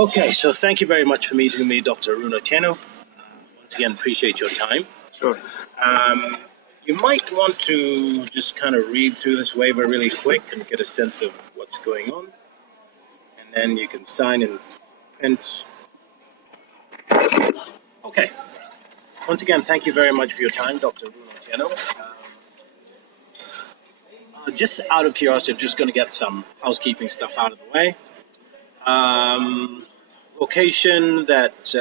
Okay, so thank you very much for meeting me, Dr. Harun Otieno. Once again, appreciate your time. Sure. You might want to just kind of read through this waiver really quick and get a sense of what's going on. And then you can sign and print. Okay. Once again, thank you very much for your time, Dr. Harun Otieno. Just out of curiosity, I'm just going to get some housekeeping stuff out of the way. Location that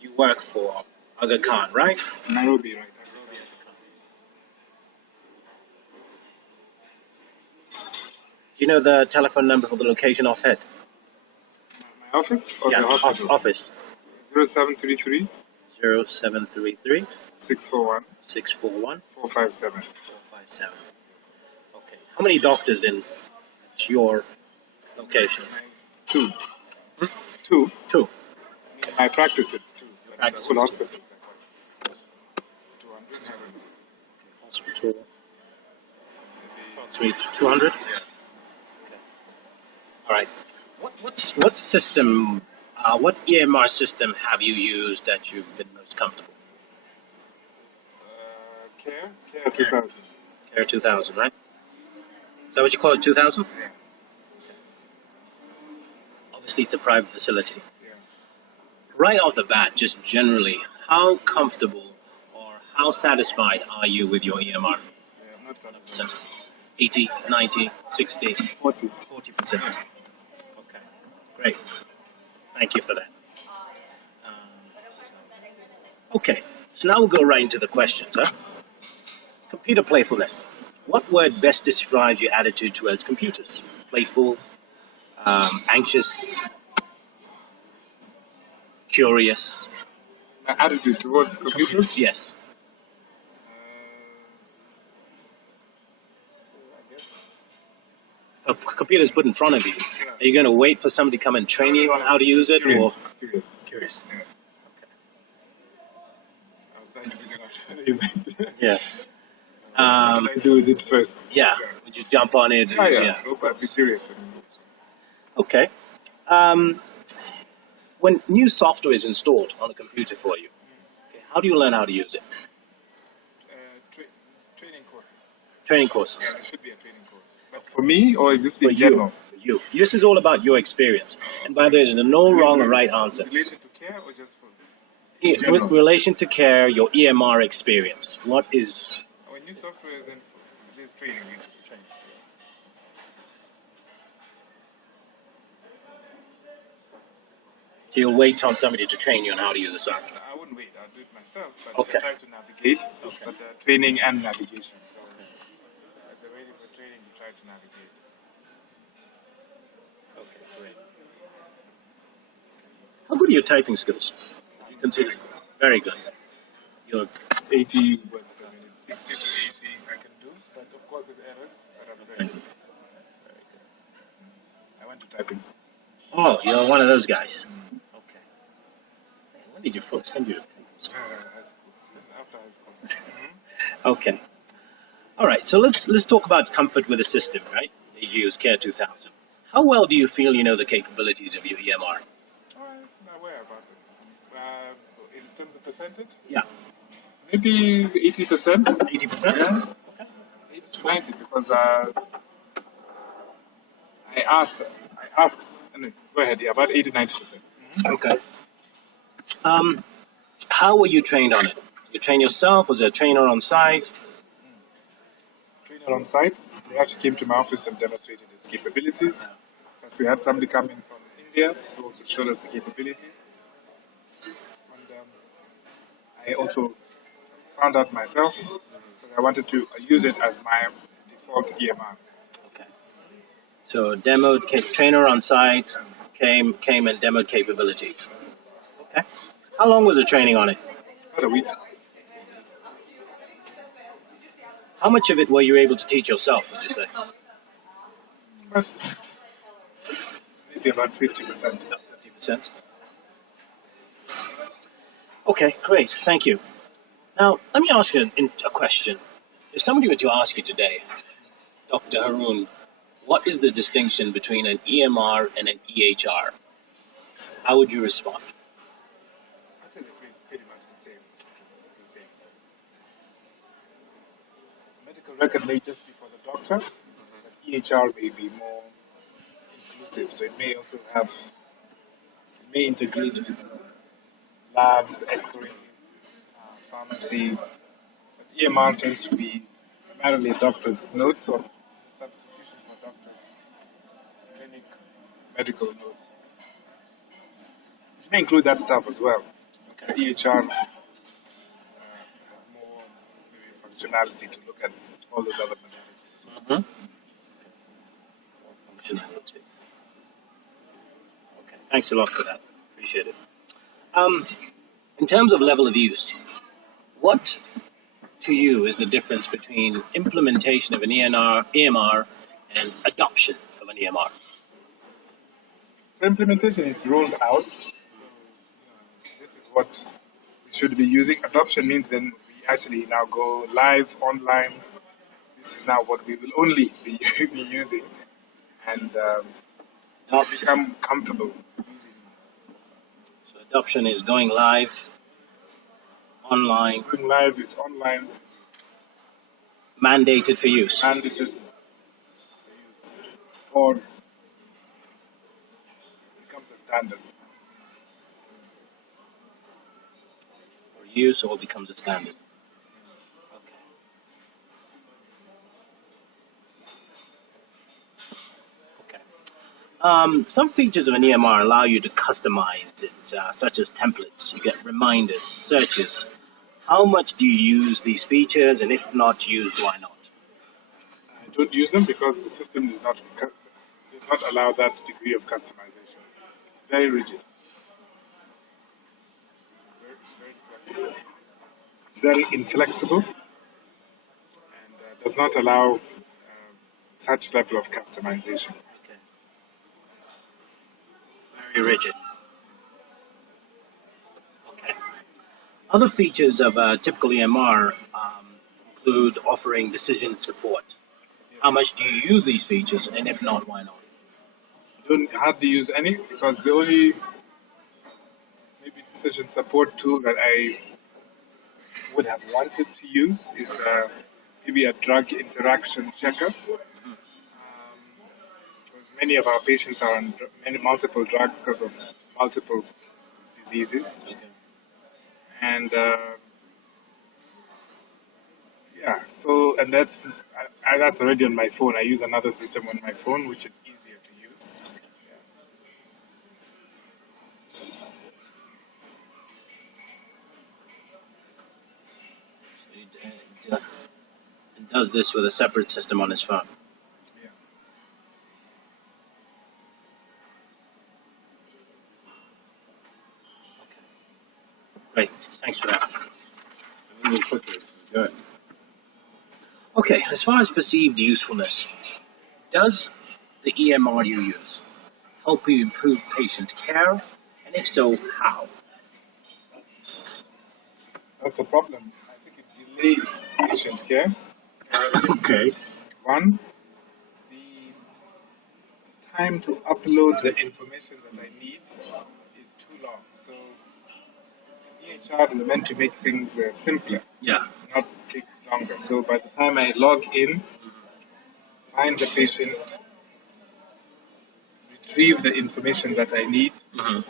you work for, Aga Khan, right? Nairobi, right? Do you know the telephone number for the location off head? My office or Yeah, the hospital? office. 0733 0733 641 641 457. 457. Okay. How many doctors in your location? Two. Hmm? Two. Two. My practice is two. Practice Full is hospital. 200. Hospital. Approximately 200. All right. What system? What EMR system have you used that you've been most comfortable? Care 2000. Care 2000, right? Is that what you call it, 2000? Yeah. Obviously, it's a private facility. Yeah. Right off the bat, just generally, how comfortable or how satisfied are you with your EMR? Yeah, I'm not satisfied. 80, 90, 60, 40. 40%. Okay, great. Thank you for that. Okay, so now we'll go right into the questions, huh? Computer playfulness. What word best describes your attitude towards computers? Playful, anxious, curious? My attitude towards computers? Yes. A computer's put in front of you. Yeah. Are you going to wait for somebody to come and train you on how to use it? Curious. Or curious? Yeah. I was trying to figure out what you meant. Yeah. What did I do with it first? Yeah. Would you jump on it? Yeah. I'd be curious. Okay. When new software is installed on a computer for you, okay, how do you learn how to use it? Training courses. Training courses. Yeah, there should be a training course. But for me, or is this For in general? For you. This is all about your experience. And by the way, there's no wrong or right answer. In relation to care or just for? With relation to care, your EMR experience. What is... When new software is in this training, you need to train. So you'll wait on somebody to train you on how to use the software? I wouldn't wait. I'll do it myself. But Okay. I try to navigate. Okay. But training and navigation. So as a way for training, you try to navigate. Okay, great. How good are your typing skills? You consider very good. You're 80 words per minute. 60 to 80 I can do. But of course with errors, but I'm very good. I went to typing school. Oh, you're one of those guys. Okay. When did you first send you? High school. After high school. Okay. All right. So let's talk about comfort with the system, right? You use Care 2000. How well do you feel you know the capabilities of your EMR? I'm aware about it. In terms of percentage? Yeah. Maybe 80%. 80%? Yeah. Okay. 80 to 90 because I asked. No, go ahead. Yeah, about 80 90%. Okay. How were you trained on it? You train yourself? Was there a trainer on site? Trainer on site. They actually came to my office and demonstrated its capabilities. Plus, we had somebody coming from India who also showed us the capabilities. And I also found out myself because I wanted to use it as my default EMR. Okay. So trainer on site came and demoed capabilities. Okay. How long was the training on it? About a week. How much of it were you able to teach yourself, would you say? But maybe about 50%. About 50%. Okay, great. Thank you. Now, let me ask you a question. If somebody were to ask you today, Dr. Harun, what is the distinction between an EMR and an EHR? how would you respond? I'd say they're pretty much the same. The same. Medical record may just be for the doctor, but EHR may be more inclusive. So it may also have, it may integrate with labs, X-ray, pharmacy. But EMR tends to be primarily a doctor's notes or substitution for doctor's clinic medical notes. Which may include that stuff as well. Okay. EHR has more maybe functionality to look at all those other modalities. Mm-hmm. Functionality. Okay, thanks a lot for that. Appreciate it. In terms of level of use, what to you is the difference between implementation of an EMR and adoption of an EMR? So implementation is rolled out. This is what we should be using. Adoption means then we actually now go live online. This is now what we will only be using, and become comfortable using. So adoption is going live, online, Going live, it's online, mandated for use. mandated, or becomes a standard. For use or becomes a standard. Okay. Some features of an EMR allow you to customize it, such as templates. You get reminders, searches. How much do you use these features, and if not used, why not? I don't use them because the system does not allow that degree of customization. It's very rigid. Very flexible. It's very inflexible and does not allow such level of customization. Okay. Very rigid. Okay. Other features of a typical EMR include offering decision support. Yes. How much do you use these features, and if not, why not? I don't hardly use any because the only maybe decision support tool that I would have wanted to use is maybe a drug interaction checker. Because many of our patients are on multiple drugs because of multiple diseases. Okay. And that's already on my phone. I use another system on my phone, which is easier to use. So he does this with a separate system on his phone. Yeah. Great, thanks for that. Moving quickly. Good. Okay, as far as perceived usefulness, does the EMR you use help you improve patient care? And if so, how? That's the problem. I think it delays patient care. Okay. One, the time to upload the information that I need is too long. So EHR is meant to make things simpler, Yeah. not take longer. So by the time I log in, find the patient, retrieve the information that I need, Mm-hmm.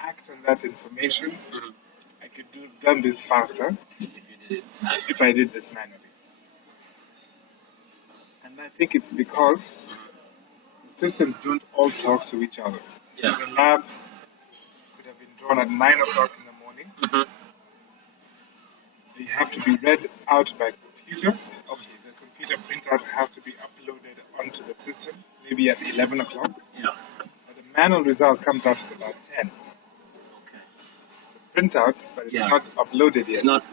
act on that information, Mm-hmm. I could done this faster If you did it. if I did this manually. And I think it's because the systems don't all talk to each other. Yeah. The labs could have been drawn at 9 o'clock in the morning. Mm-hmm. They have to be read out by computer. Obviously, the computer printout has to be uploaded onto the system, maybe at 11 o'clock. Yeah. But the manual result comes out at about 10. Okay. It's a printout, but it's Yeah. not uploaded yet. It's not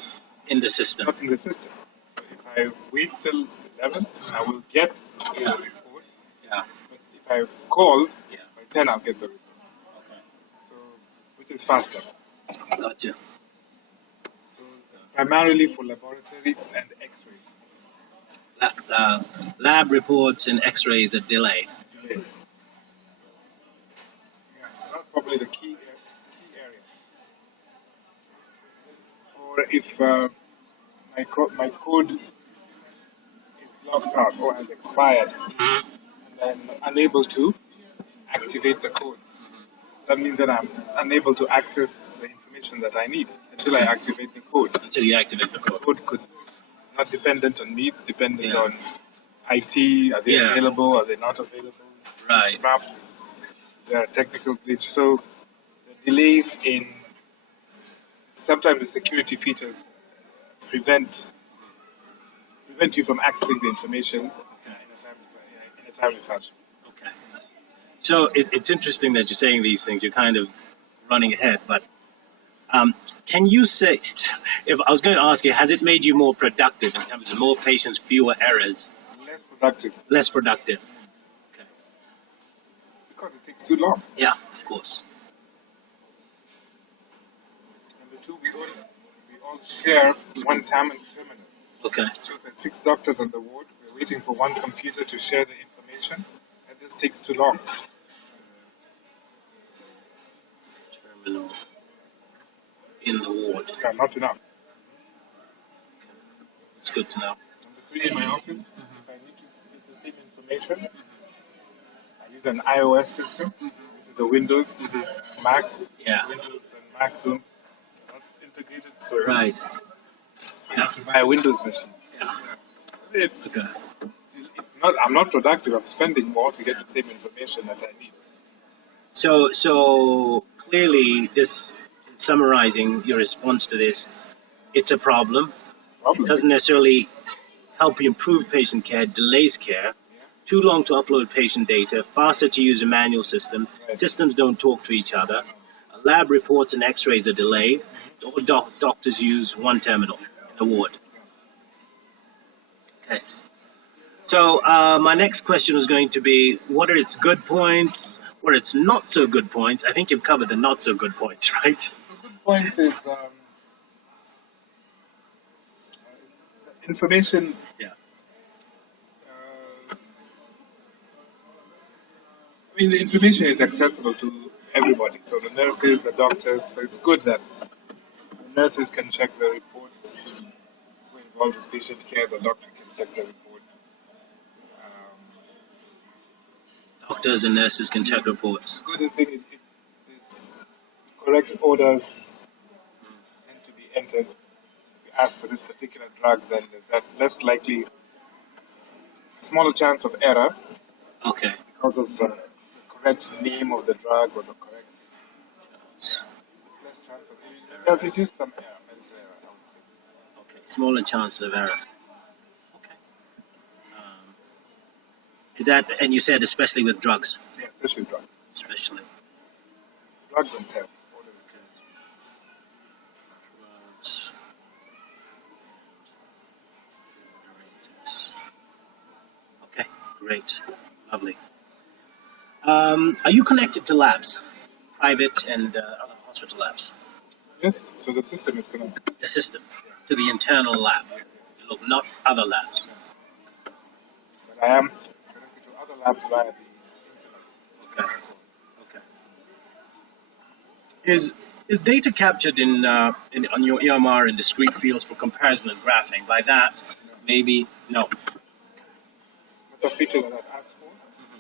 in the It's system. not in the system. So if I wait till 11, I will get the report. Yeah. But if I call, Yeah. by 10, I'll get the report. Okay. So, which is faster. Gotcha. So it's primarily for laboratory and X-rays. Lab reports and X-rays are delayed. Delay. Yeah, so that's probably my code is locked out or has expired, Mhm. and I'm unable to activate the code. That means that I'm unable to access the information that I need until I activate the code. Until you activate the The code. code it's not dependent on me, it's dependent Yeah. on IT. Are they Yeah. available? Are they not available? Right. This map is a technical glitch. So the delays in sometimes the security features prevent you from accessing the information in a timely fashion. Okay. So it's interesting that you're saying these things. You're kind of running ahead, but can you say, if I was going to ask you, has it made you more productive in terms of more patients, fewer errors, Less productive less productive? Okay. because it takes too long. Yeah, of course. Number two, we all share one terminal. Okay. So if there's 6 doctors on the ward, we're waiting for one computer to share the information. That just takes too long. Terminal in the ward. Yeah, not enough. It's good to know. Number 3, in my office, if I need to get the same information, I use an iOS system. This is a Windows, this is a Mac. Yeah. Windows and Mac don't not integrated, so Right. you have to buy a Windows machine. Yeah. It's, Okay. it's not. I'm not productive. I'm spending more to get the same information that I need. So clearly, just summarizing your response to this, it's a problem. It doesn't necessarily help you improve patient care, delays care, too long to upload patient data, faster to use a manual system, systems don't talk to each other, lab reports and x-rays are delayed, or doctors use one terminal in a ward. Okay. So my next question was going to be, what are its good points? What are its not so good points? I think you've covered the not so good points, right? The good point is information. Yeah. I mean, the information is accessible to everybody. So the nurses, the doctors. So it's good that the nurses can check the reports. Who are involved with patient care, the doctor can check the report. Doctors and nurses can check reports. The good thing is this correct orders tend to be entered. If you ask for this particular drug, then there's that less likely, smaller chance of error Okay. because of the correct name of the drug or the correct. There's less chance of error. It does reduce some error, medical error, I would say. Okay. Smaller chance of error. Okay. Is that, and you said especially with drugs? Yeah, especially drugs. Especially. Drugs and tests. All of the Drugs. tests. Okay, great. Lovely. Are you connected to labs? Private and other hospital labs? Yes, so the system is going to. The system. To the internal lab. Look, not other labs. But I am connected to other labs via the internet. Okay. Okay. Is data captured on your EMR in discrete fields for comparison and graphing? By that, maybe no. That's a feature that I've asked for.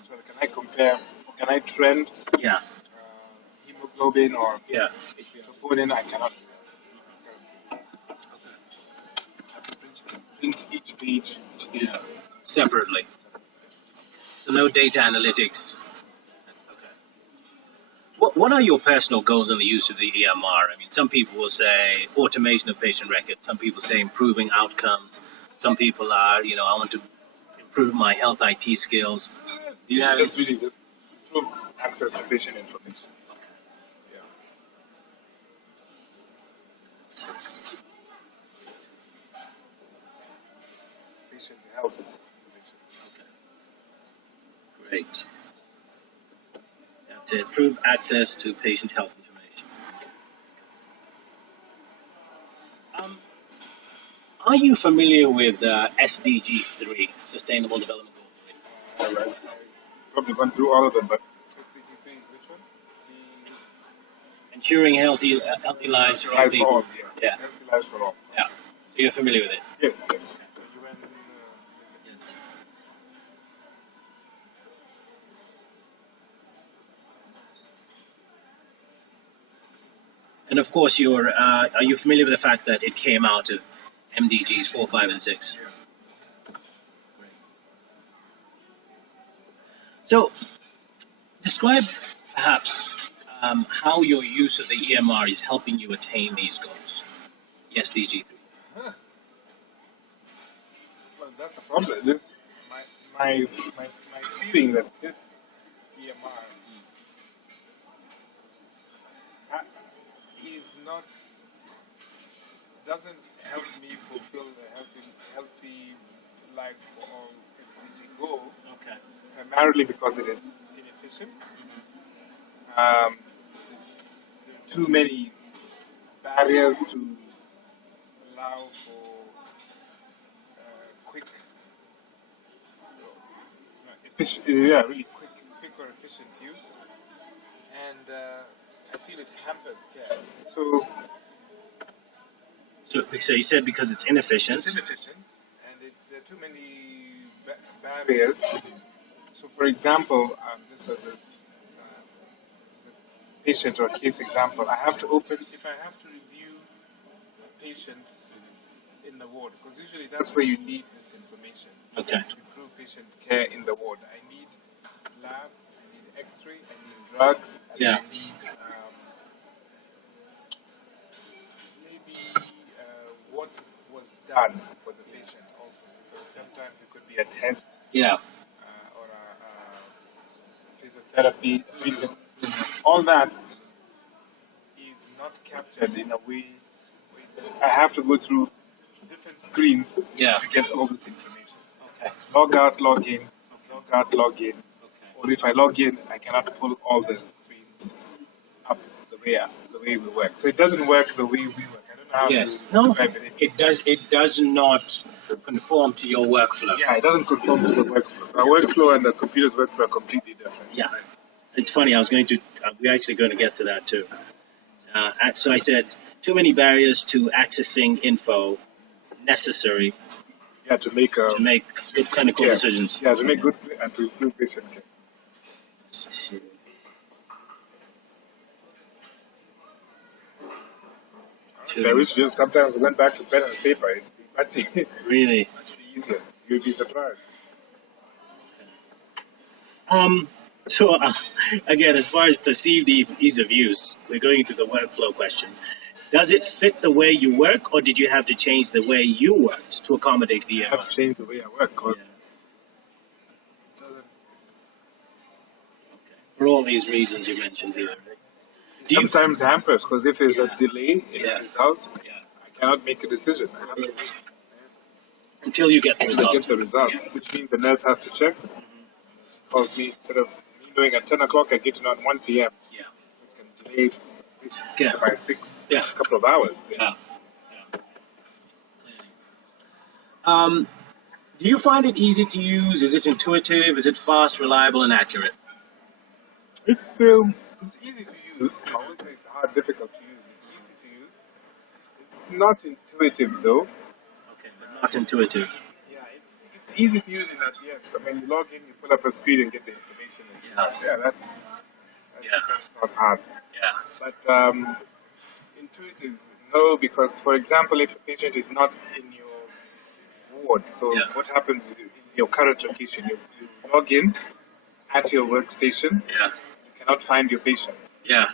So can I compare? Can I trend Yeah. hemoglobin or Yeah. troponin? I cannot do that. I have to print each page, each date. Yeah. Separately. So no data analytics. Okay. What are your personal goals in the use of the EMR? I mean, some people will say automation of patient records. Some people say improving outcomes. Some people are, I want to improve my health IT skills. Do you have That's really just improve access to patient information. Yeah. Patient health information. Okay. Great. To improve access to patient health information. Are you familiar with SDG 3, Sustainable Development Goal 3? I've probably gone through all of them, but SDG3 is which one? Ensuring healthy lives for all Life for people. all, yes. Yeah, Healthy lives for all. yeah. So you're familiar with it. Yes, yes. So UN, Yes. And of course, are you familiar with the fact that it came out of MDGs 4, 5, and 6? yes. So describe perhaps how your use of the EMR is helping you attain these goals. SDG 3. Huh. Well, that's the problem. This my my feeling that this EMR is not doesn't help me fulfill the healthy life for all SDG goal. Okay. Primarily because it is inefficient. There are too many barriers to allow for quick, really quick or efficient use, and I feel it hampers care. So So you said because it's inefficient. it's inefficient, and there are too many barriers. So, for example, this as a patient or case example, I have to open if I have to review a patient in the ward, because usually that's where you need this information. Okay. To improve patient care in the ward. I need lab, I need X-ray, I need drugs, and Yeah. I need maybe what was done for the patient also. Because sometimes it could be a test Yeah. or a physiotherapy treatment. All that is not captured in a way where I have to go through different screens Yeah. to get all this information. Okay. Log out, log in, log out, log in. Okay. Or if I log in, I cannot pull all the screens up the way we work. So it doesn't work the way we work. I don't know how Yes. to No. describe it. It does. It does not conform to your workflow. Yeah, it doesn't conform to the workflow. So our workflow and the computer's workflow are completely different. Yeah. It's funny. I was going to. We're actually going to get to that too. So I said too many barriers to accessing info necessary Yeah, to make good clinical decisions. Yeah, to make good and to improve patient care. I wish just sometimes we went back to pen and paper. It's much Really. much easier. You'd be surprised. So again, as far as perceived ease of use, we're going into the workflow question. Does it fit the way you work, or did you have to change the way you worked to accommodate the I have to change the way I work because for all these reasons you mentioned here? sometimes hampers because if there's a delay in the result, Yeah. I cannot make a decision. I have to wait Until you get the until I result. get the result, which means the nurse has to check. She calls me instead of me knowing at 10 o'clock, I get to know at 1 p.m. Yeah. I can delay Yeah. by 6, Yeah. a couple of hours. Yeah. Do you find it easy to use? Is it intuitive? Is it fast, reliable, and accurate? It's easy to use. I won't say it's hard, difficult to use. It's easy to use. It's not intuitive though. Okay, but not intuitive. Yeah, it's easy to use in that, yes. I mean, you log in, you pull up a screen and get the information. That's not hard. Yeah. But intuitive, no, because, for example, if a patient is not in your ward, so what happens in your current location? You log in at your workstation, Yeah. you cannot find your patient. Yeah.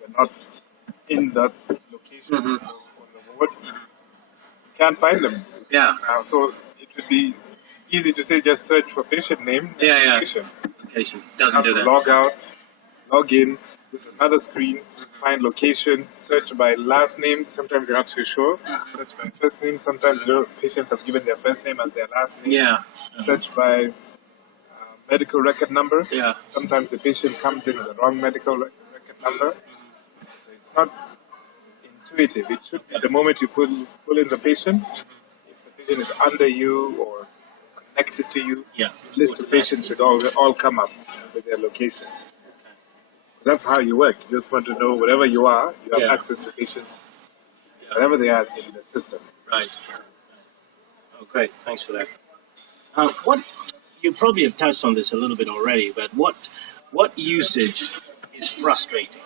You're not in that location on the ward. You can't find them. Yeah. So it would be easy to say just search for patient name and location. Location You doesn't have do to that. log out, log in, go to another screen, find location, search by last name. Sometimes you're not too sure. Search by first name. Sometimes patients have given their first name as their last name. Yeah. Search by medical record number. Yeah. Sometimes the patient comes in with the wrong medical record number. So it's not intuitive. It should be the moment you pull in the patient. If the patient is under you or connected to you, Yeah. list of patients should all come up with their location. That's how you work. You just want to know wherever you are, you have Yeah. access to patients, wherever they are in the system. Right. Oh, great. Thanks for that. What you probably have touched on this a little bit already, but what usage is frustrating?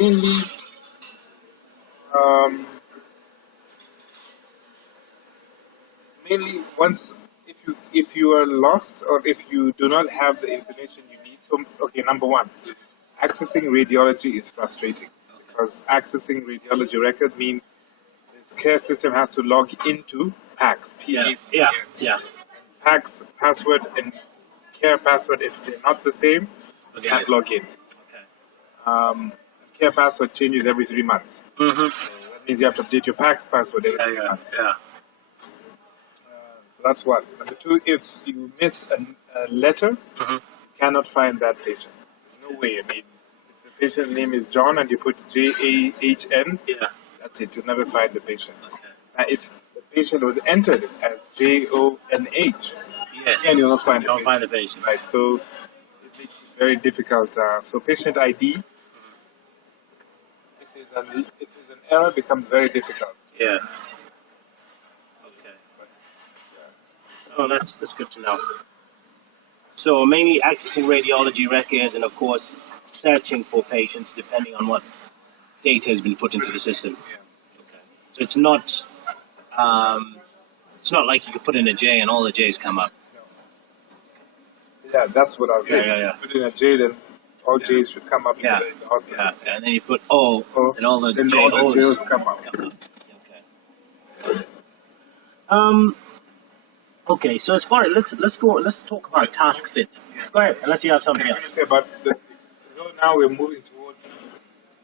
Mainly, um, mainly once if you are lost or if you do not have the information you need. So okay, number one, accessing radiology is frustrating because accessing radiology record means this care system has to log into PACS, Yeah. PACS. Yeah. Yeah. PACS password and care password, if they're not the same, you Forget can't it. log in. Okay. Care password changes every 3 months. Mm-hmm. That means you have to update your PACS password every Yeah. 3 months. Yeah. So that's one. Number two, if you miss a letter, Mm-hmm. you cannot find that patient. No way. I mean, if the patient's name is John and you put JAHN, Yeah. that's it. You'll never find the patient. Okay. Now, if the patient was entered as JONH, Yes. again, you'll not find You the don't patient. find the patient. Right. So it makes it very difficult. So patient ID, if there's an error, becomes very difficult. Yeah. Okay. Oh, that's good to know. So mainly accessing radiology records and of course searching for patients depending on what data has been put into the system. Okay. So it's not like you could put in a J and all the J's come up. Yeah, that's what I was saying. Yeah. Put in a J, then all J's should come up Yeah. in the hospital. Yeah. And then you put O and all the then J all the O's J's come up. Okay. Um. Okay. So as far as let's talk about task fit. Go ahead, unless you have something I'm going else. to say about now we're moving towards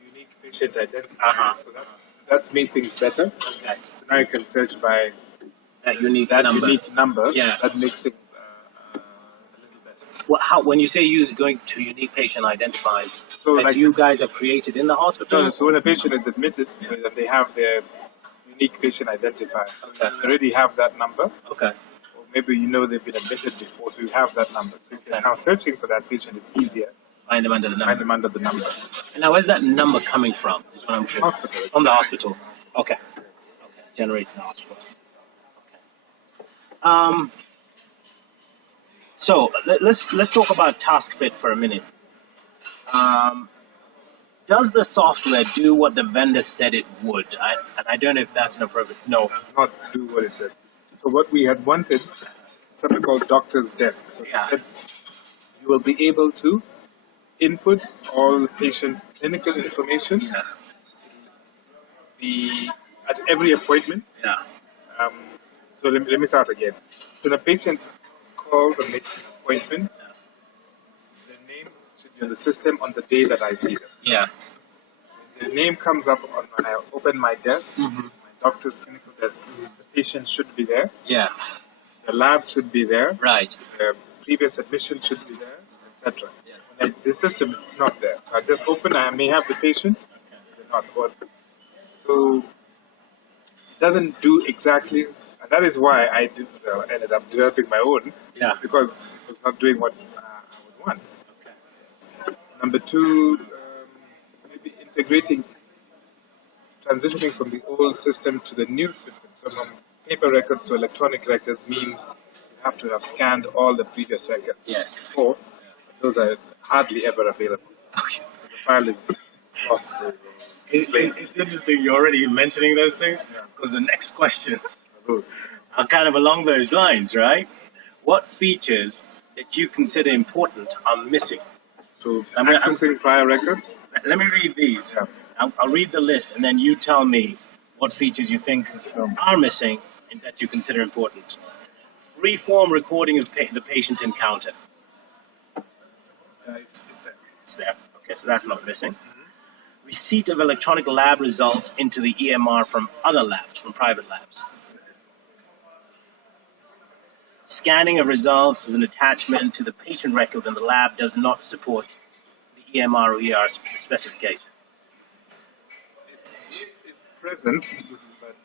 unique patient identifiers. So that's made things better. Okay. So now you can search by That unique that number. unique number. Yeah. That makes things a little better. When you say going to unique patient identifiers, So that like you guys have created in the hospital? so when a patient is admitted, then they have their unique patient identifier. So Okay. you already have that number. Okay. Or maybe you know they've been admitted before, so you have that number. So if you're Okay. now searching for that patient, it's easier. Find them under the Find number. them under the number. And now, where's that number coming from? Is what I'm curious. Hospital. From the hospital. Okay. Generate in the hospital. Okay. So let's talk about task fit for a minute. Does the software do what the vendor said it would? I don't know if that's an appropriate. No. Does not do what it said. So what we had wanted, something called doctor's desk. So Yeah. it said you will be able to input all patient clinical information. Yeah. Be at every appointment. Yeah. So let me start again. So the patient calls and makes an appointment. Their name should be on the system on the day that I see them. Yeah. Their name comes up when I open my desk, Mm-hmm. my doctor's clinical desk. The patient should be there. Yeah. The labs should be there. Right. The previous admission should be there, etc. Yeah. When the system is not there. So I just open, I may have the patient, they're not. So it doesn't do exactly, and that is why I ended up developing my own. Yeah. Because it was not doing what I would want. Okay. Number two, maybe integrating, transitioning from the old system to the new system. So from paper records to electronic records means you have to have scanned all the previous records. Yes. Before, those are hardly ever available. Okay. The file is lost. It's interesting you're already mentioning those things because the next questions are kind of along those lines, right? What features that you consider important are missing? So accessing prior records. Let me read these. Yeah. I'll read the list and then you tell me what features you think are missing and that you consider important. Free-form recording of the patient encounter. It's there. Okay, so that's not missing. Receipt of electronic lab results into the EMR from other labs, from private labs. Scanning of results as an attachment to the patient record and the lab does not support the EMR or ER specification. It's present, but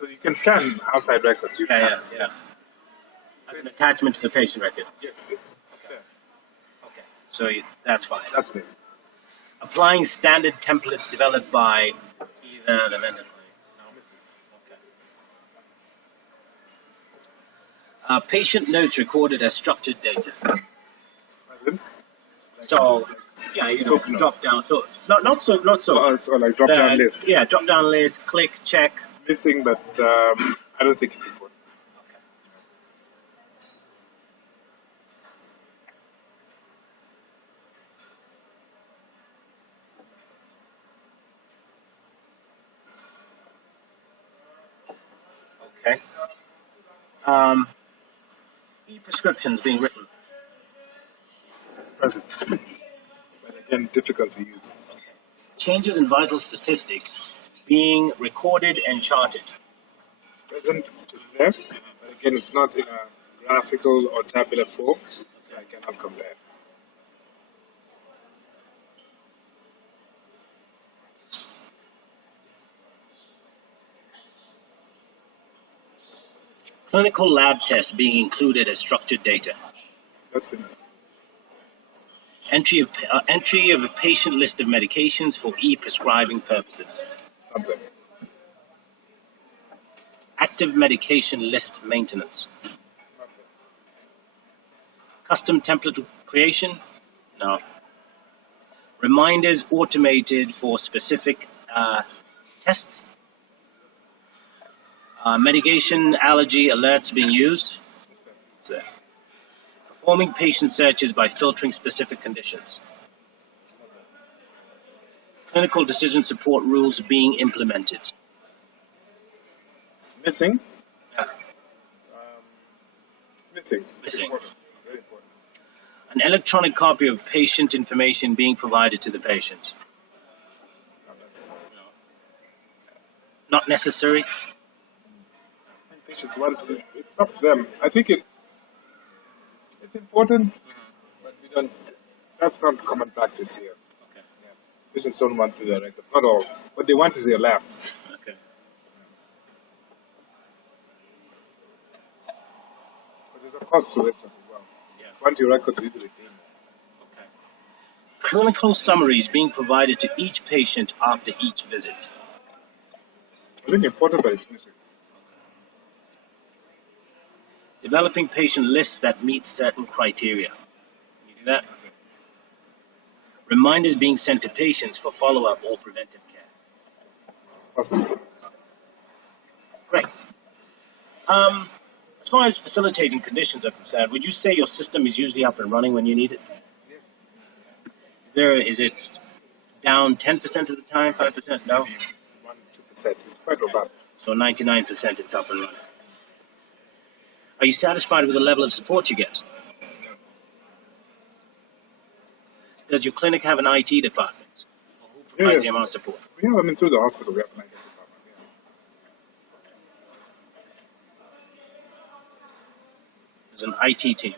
so you can scan outside records. Yeah. As an attachment to the patient record. Yes. Okay. So that's fine. That's it. Applying standard templates developed by either the vendor. No. Okay. Patient notes recorded as structured data. As in? So, yeah, drop down. So, not so. So like drop down list. Yeah, drop down list, click, check. Missing, but I don't think it's important. Okay. E-prescriptions being written. Present. But again, difficult to use. Changes in vital statistics being recorded and charted. Present is there, but again, it's not in a graphical or tabular form, so I cannot compare. Clinical lab tests being included as structured data. That's enough. Entry of a patient list of medications for e-prescribing purposes. Stop there. Active medication list maintenance. Custom template creation? No. Reminders automated for specific tests. Medication allergy alerts being used. So, performing patient searches by filtering specific conditions. Clinical decision support rules being implemented. Missing? Yeah. Missing. Missing. Important. Very important. An electronic copy of patient information being provided to the patient. Not necessary. Not necessary. Patients want to. It's up to them. I think it's important, but we don't. That's not common practice here. Okay. Yeah. Patients don't want to direct. Not all. What they want is their labs. Okay. But there's a cost to it as well. Yeah. Want your record to be retained. Okay. Clinical summaries being provided to each patient after each visit. I think important, but it's missing. Developing patient lists that meet certain criteria. You do that? Reminders being sent to patients for follow-up or preventive care. Possible. Great. As far as facilitating conditions are concerned, would you say your system is usually up and running when you need it? Yes. Is it down 10% of the time, 5%? No? 1-2%. It's quite robust. So 99% it's up and running. Are you satisfied with the level of support you get? Does your clinic have an IT department? Or who provides the amount of support? We have, through the hospital, we have an IT department. Yeah. There's an IT team.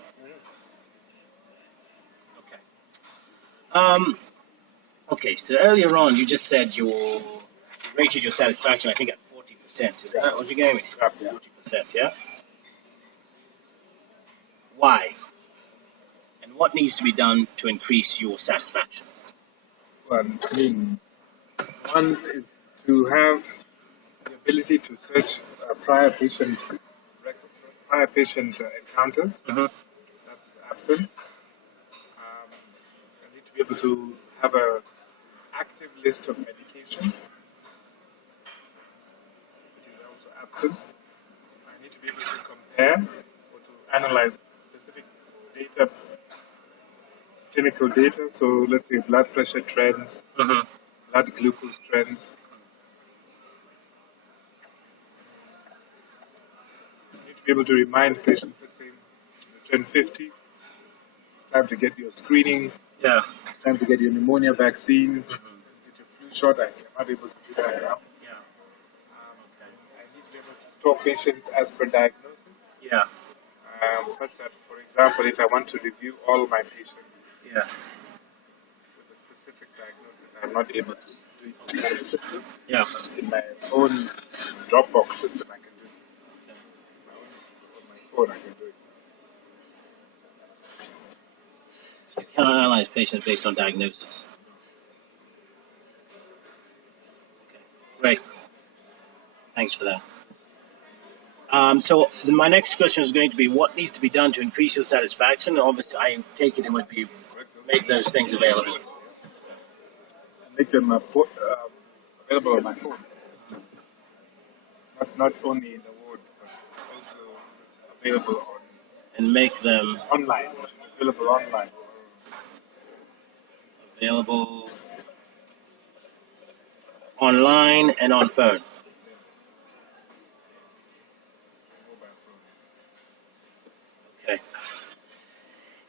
Okay. Okay, so earlier on you just said you rated your satisfaction, I think, at 40%. Is that what you gave me? Yeah. 40%, yeah? Why? And what needs to be done to increase your satisfaction? Well, one is to have the ability to search prior patient encounters. That's absent. I need to be able to have an active list of medications, which is also absent. I need to be able to compare or to analyze specific data, clinical data. So let's say blood pressure trends, blood glucose trends. You need to be able to remind patients, let's say, trend 50, it's time to get your screening, Yeah. it's time to get your pneumonia vaccine, get your flu shot. I'm not able to do that now. Yeah. I need to be able to store patients as per diagnosis, Yeah. such that, for example, if I want to review all my patients Yeah. with a specific diagnosis, I'm not able to do it in my system. Yeah. In my own Dropbox system, I can do this. On my phone, I can do it. You can analyze patients based on diagnosis. Okay, great. Thanks for that. So my next question is going to be, what needs to be done to increase your satisfaction? Obviously, I take it would be make those things available. Make them available on my phone. Not only in the wards, but also available And make them online. Available online. available online and on phone. Okay.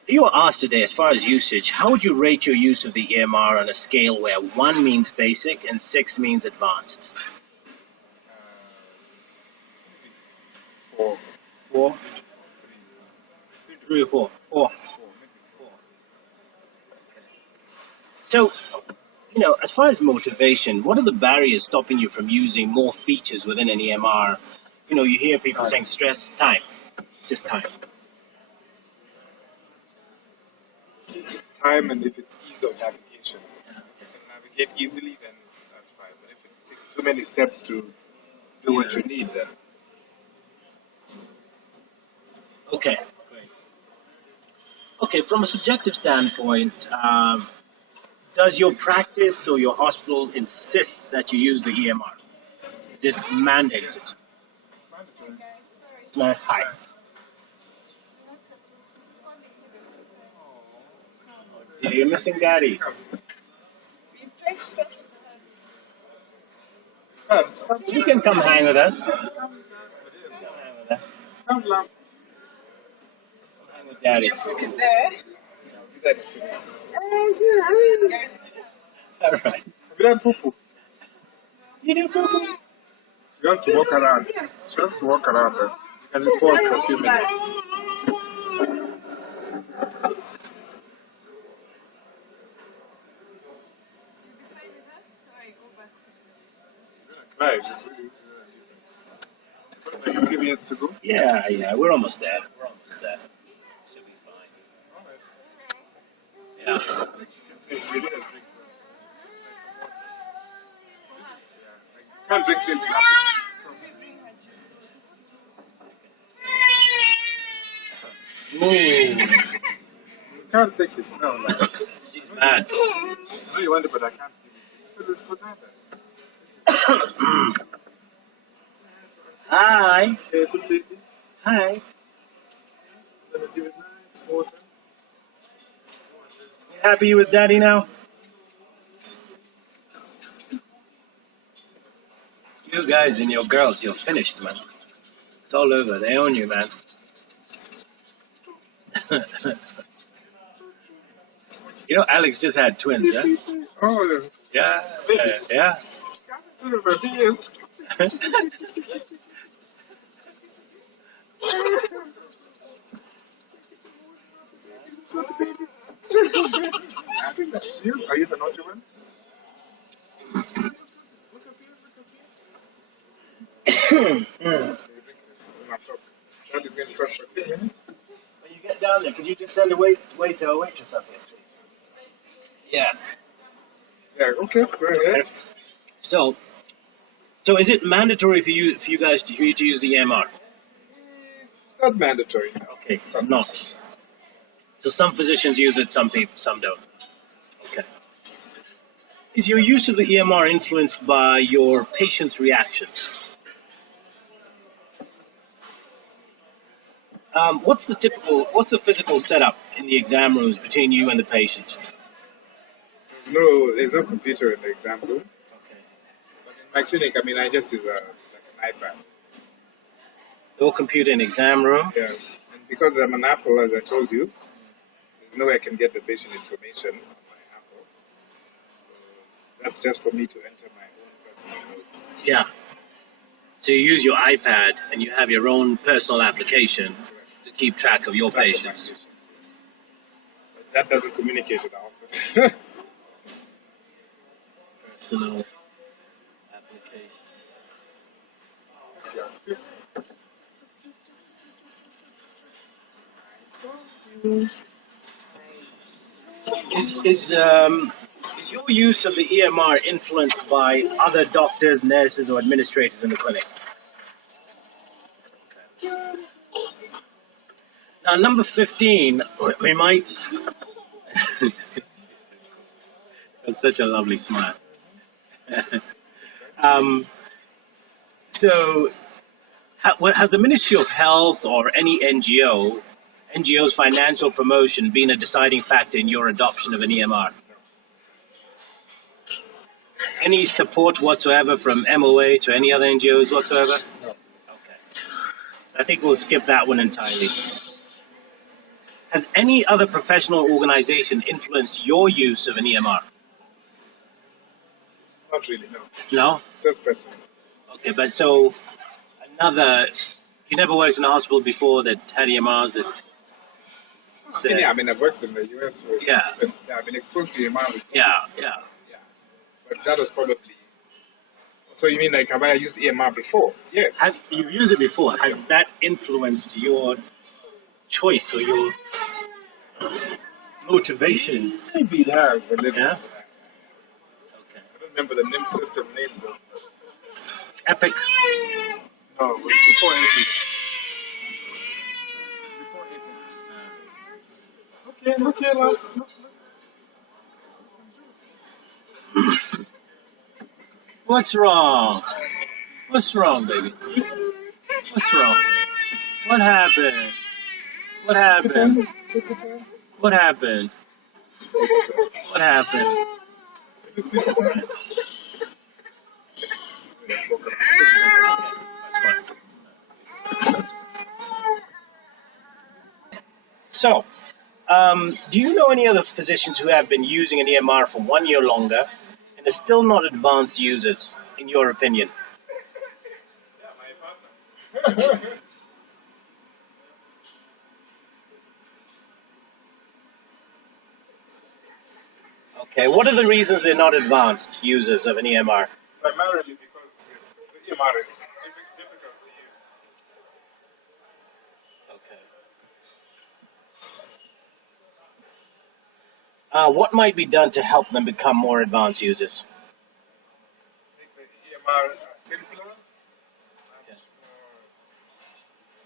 If you were asked today, as far as usage, how would you rate your use of the EMR on a scale where 1 means basic and 6 means advanced? 4. 4? 3 or 4? 4. So, as far as motivation, what are the barriers stopping you from using more features within an EMR? You hear people saying stress, time, just time. Time, and if it's ease of navigation. If you can navigate easily, then that's fine. But if it takes too many steps to do what you need, then Okay, great. Okay, from a subjective standpoint, does your practice or your hospital insist that you use the EMR? Is it mandated? It's not high. You're missing Daddy. You can come hang with us. Come hang with us. come laugh. Hang with Daddy. All right. Have you done poo-poo? You do poo-poo? She has to walk around. She has to walk around. You can pause for a few minutes. Right, just like a few minutes to go. Yeah, we're almost there. Should be fine. Yeah. Can't drink this now. Ooh, Can't take it now. she's mad. I know you want it, but I can't give it to you. Because it's for that. Hi. Okay, good baby. Hi. Gonna give it nice water. You happy with Daddy now? You guys and your girls, you're finished, man. It's all over. They own you, man. Alex just had twins, huh? Oh, Yeah. Yeah. I think that's you. Are you the naughty one? That is going to talk for 10 minutes. When you get down there, could you just send a waiter or waitress up here, please? Yeah. Yeah, okay, go ahead. So is it mandatory for you guys to use the EMR? Not mandatory. Okay, not. So some physicians use it, some don't. Okay. Is your use of the EMR influenced by your patient's reactions? What's the physical setup in the exam rooms between you and the patient? There's no computer in the exam room. Okay. But in my clinic, I just use an iPad. No computer in exam room? Yeah. And because I'm an Apple, as I told you, there's no way I can get the patient information on my Apple. So that's just for me to enter my own personal notes. Yeah. So you use your iPad and you have your own personal application to keep track of your patients. But that doesn't communicate with the office. Personal application. Is your use of the EMR influenced by other doctors, nurses, or administrators in the clinic? Now, number 15, we might. That's such a lovely smile. um, so, has the Ministry of Health or any NGO's financial promotion been a deciding factor in your adoption of an EMR? Any support whatsoever from MOA to any other NGOs whatsoever? No. Okay. So I think we'll skip that one entirely. Has any other professional organization influenced your use of an EMR? Not really, no. No? It's just personal. Okay, but so you never worked in a hospital before that had EMRs that said, Yeah, I mean, I've worked in the US. Yeah. I've been exposed to EMR before. yeah. But that was probably. So you mean like have I used EMR before? Yes. You've used it before. Has that influenced your choice or your motivation? Maybe it has a little. Yeah? Okay. I don't remember the name system name though. Epic. No, it was before Epic. Before Epic. Okay, look. What's wrong? What's wrong, baby? What's wrong? What happened? What happened? What happened? What happened? So, do you know any other physicians who have been using an EMR for 1 year longer and are still not advanced users, in your opinion? Okay, what are the reasons they're not advanced users of an EMR? Primarily because the EMR is difficult to use. Okay. What might be done to help them become more advanced users? Make the EMR simpler, Okay.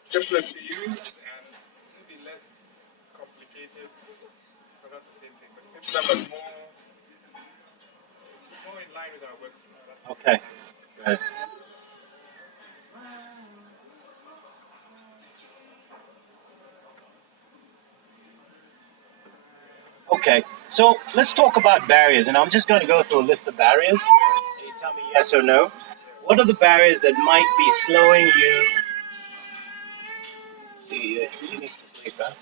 simpler to use, and maybe less complicated. But that's the same thing. But simpler, but more in line with our workflow. Okay. Right. Okay, so let's talk about barriers, and I'm just going to go through a list of barriers, and you tell me yes or no. What are the barriers that might be slowing you? She needs to sleep, huh?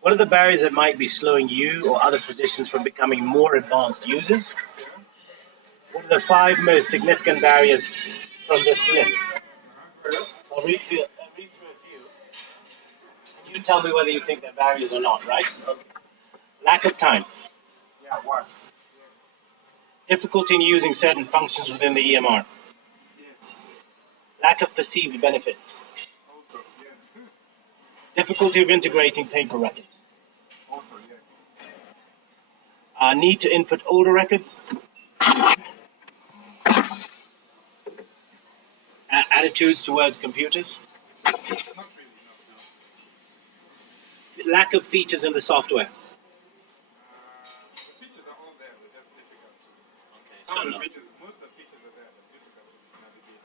What are the barriers that might be slowing you or other physicians from becoming more advanced users? What are the 5 most significant barriers from this list? I'll read through a few, and you tell me whether you think they're barriers or not, right? Lack of time. Yeah, what? Difficulty in using certain functions within the EMR. Yes. Lack of perceived benefits. Also, yes. Difficulty of integrating paper records. Also, yes. Need to input older records. Attitudes towards computers. Not really, no. Lack of features in the software. The features are all there, but just difficult to. Okay, so no. Most of the features are there, but difficult to navigate.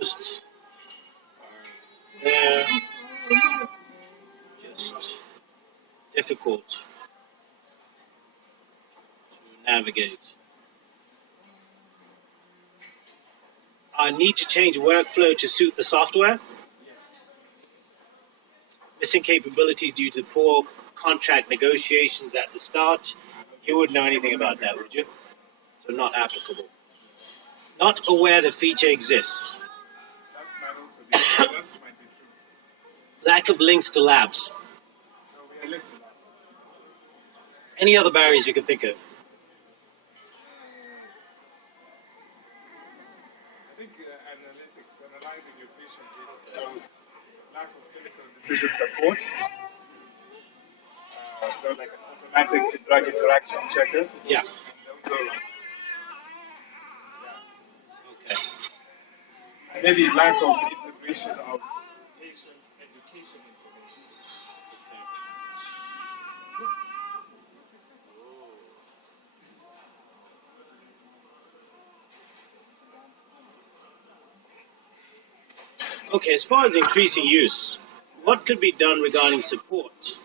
Most are there, just difficult to navigate. Need to change workflow to suit the software. Missing capabilities due to poor contract negotiations at the start. You wouldn't know anything about that, would you? So not applicable. Not aware the feature exists. That might be true. Lack of links to labs. No, we are linked to that. Any other barriers you can think of? I think analyzing your patient data. So lack of clinical decision support. So like automatic drug interaction checker. Yeah. And also, Okay. and maybe lack of integration of patient education information. Okay, as far as increasing use, what could be done regarding support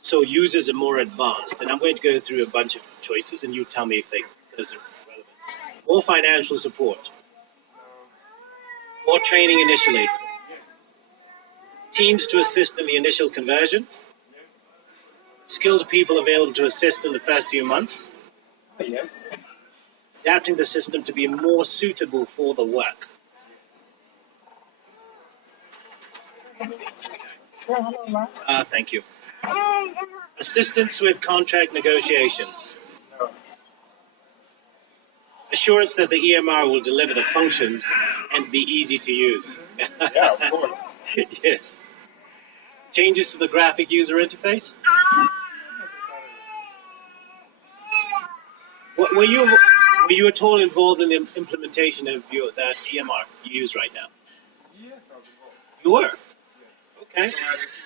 so users are more advanced? And I'm going to go through a bunch of choices, and you tell me if those are relevant. More financial support, more training initially, teams to assist in the initial conversion, skilled people available to assist in the first few months, Yes. adapting the system to be more suitable for the work. Thank you. Assistance with contract negotiations. No. Assurance that the EMR will deliver the functions and be easy to use. Yeah, of course. Yes. Changes to the graphic user interface. Were you at all involved in the implementation of that EMR you use right now? Yes, I was involved. You were. Okay. So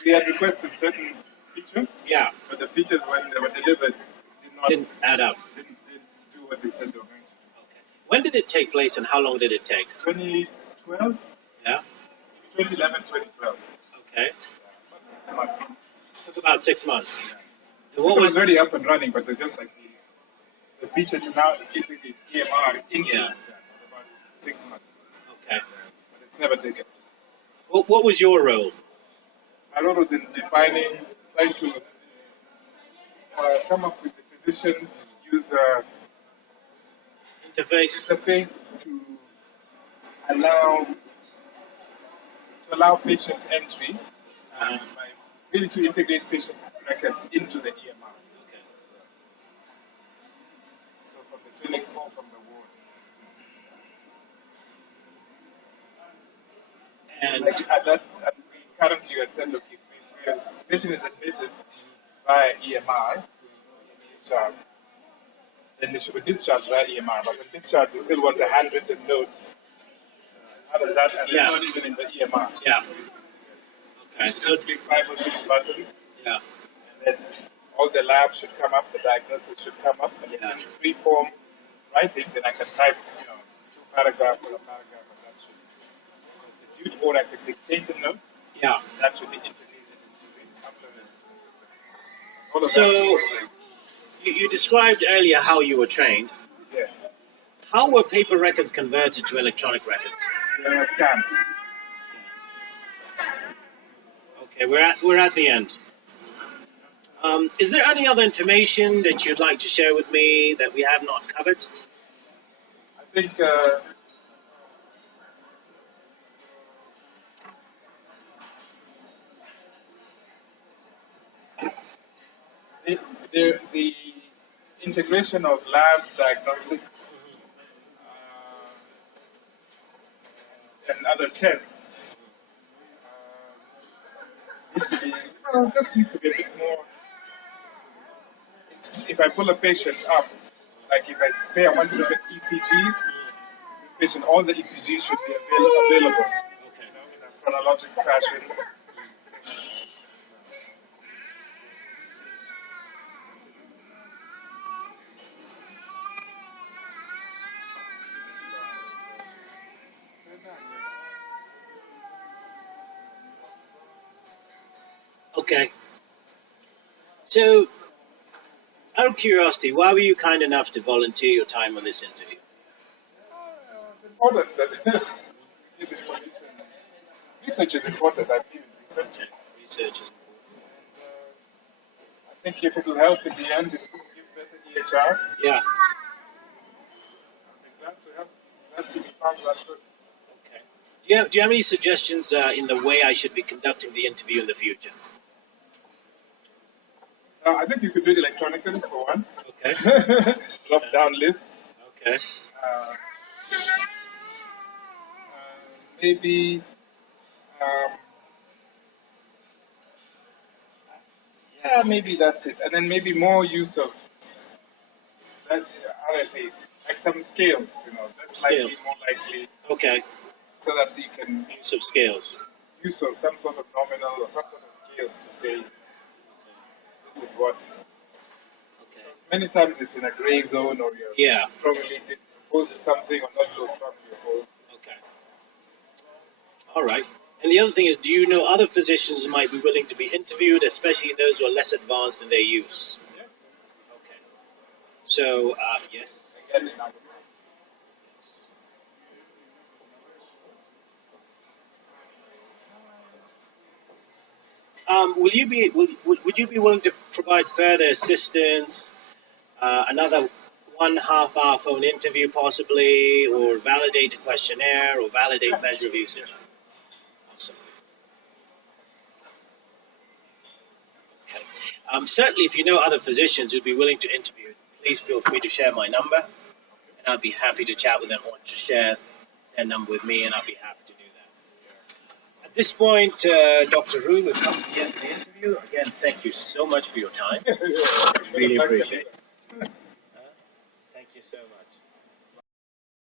we had requested certain features, Yeah. but the features when they were delivered Didn't add up. didn't do what they said they were going to do. Okay. When did it take place, and how long did it take? 2012, Yeah. 2011, 2012. Okay. About 6 months. Took about 6 months. And It what was was? already up and running, but they're just like the feature to now integrate EMR into Yeah. that was about 6 months. Okay. But it's never taken. What was your role? My role was in defining, trying to come up with the physician user Interface. interface to allow patient entry, by really to integrate patient records into the EMR. Okay. So from the clinics or from the wards. And Currently we said, look, if the patient is admitted via EMR, EHR, then they should be discharged via EMR. But when discharged, they still want a handwritten note. How does that? And Yeah. it's not even in the EMR. yeah. Okay. So just click 5 or 6 buttons, Yeah. and then all the labs should come up, the diagnosis should come up, and it's Yeah. in free form writing. Then I can type, 2 paragraphs or a paragraph, and that should constitute, or I could dictate a note. Yeah. That should be integrated into the uploaded into the system. All of So that. you described earlier how you were trained. Yes. How were paper records converted to electronic records? They were scanned. Okay, we're at the end. Is there any other information that you'd like to share with me that we have not covered? I think the integration of labs, diagnostics, and other tests just needs to be a bit more. If I pull a patient up, like if I say I want to look at ECGs, this patient, all the ECGs should be available, Okay. in a chronological fashion. Okay. So, out of curiosity, why were you kind enough to volunteer your time on this interview? It's important that give information. Research is important. I believe in research. Research is I think if it will help in the end, it will give better EHR. Yeah. I'll be glad to help. Glad to be part of that person. Okay. Do you have any suggestions in the way I should be conducting the interview in the future? I think you could do it electronically for one. Okay. Drop down lists. Okay. Uh, maybe Maybe that's it. And then maybe more use of, that's, how do I say, like some scales, less likely, Scales. more likely, Okay. so that you can Use of scales. use of some sort of nominal or some sort of scales to say this is what. Okay. Many times it's in a gray zone, or you're Yeah. strongly opposed to something or not so strongly opposed. Okay. All right. And the other thing is, do you know other physicians who might be willing to be interviewed, especially those who are less advanced in their use? Yes. Okay. So, yes. Again, in other Would you be willing to provide further assistance, another 1/2 hour phone interview possibly, or validate a questionnaire, or validate measure of usage? Awesome. Okay. Certainly, if you know other physicians who'd be willing to interview, please feel free to share my number, and I'd be happy to chat with them, or to share their number with me, and I'd be happy to do that. At this point, Dr. Ru, we've come to the end of the interview. Again, thank you so much for your time. Really appreciate it. Thank you so much.